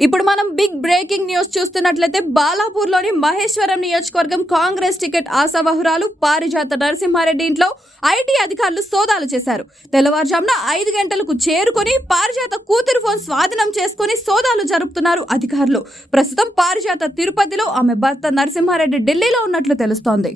ఇప్పుడు మనం big breaking news చూస్తున్నట్లయితే బాలాపూర్లోని మహేశ్వరం నియోజకవర్గం కాంగ్రెస్ టికెట్ ఆశావహురాలు పారిజాత నరసింహారెడ్డి ఇంట్లో ఐటీ అధికారులు సోదాలు చేశారు. తెల్లవారుజామున 5 గంటలకు చేరుకొని పారిజాత కూతురు ఫోన్ స్వాధీనం చేసుకుని సోదాలు జరుపుతున్నారు అధికారులు. ప్రస్తుతం పారిజాత తిరుపతిలో, ఆమె భర్త నరసింహారెడ్డి ఢిల్లీలో ఉన్నట్లు తెలుస్తోంది.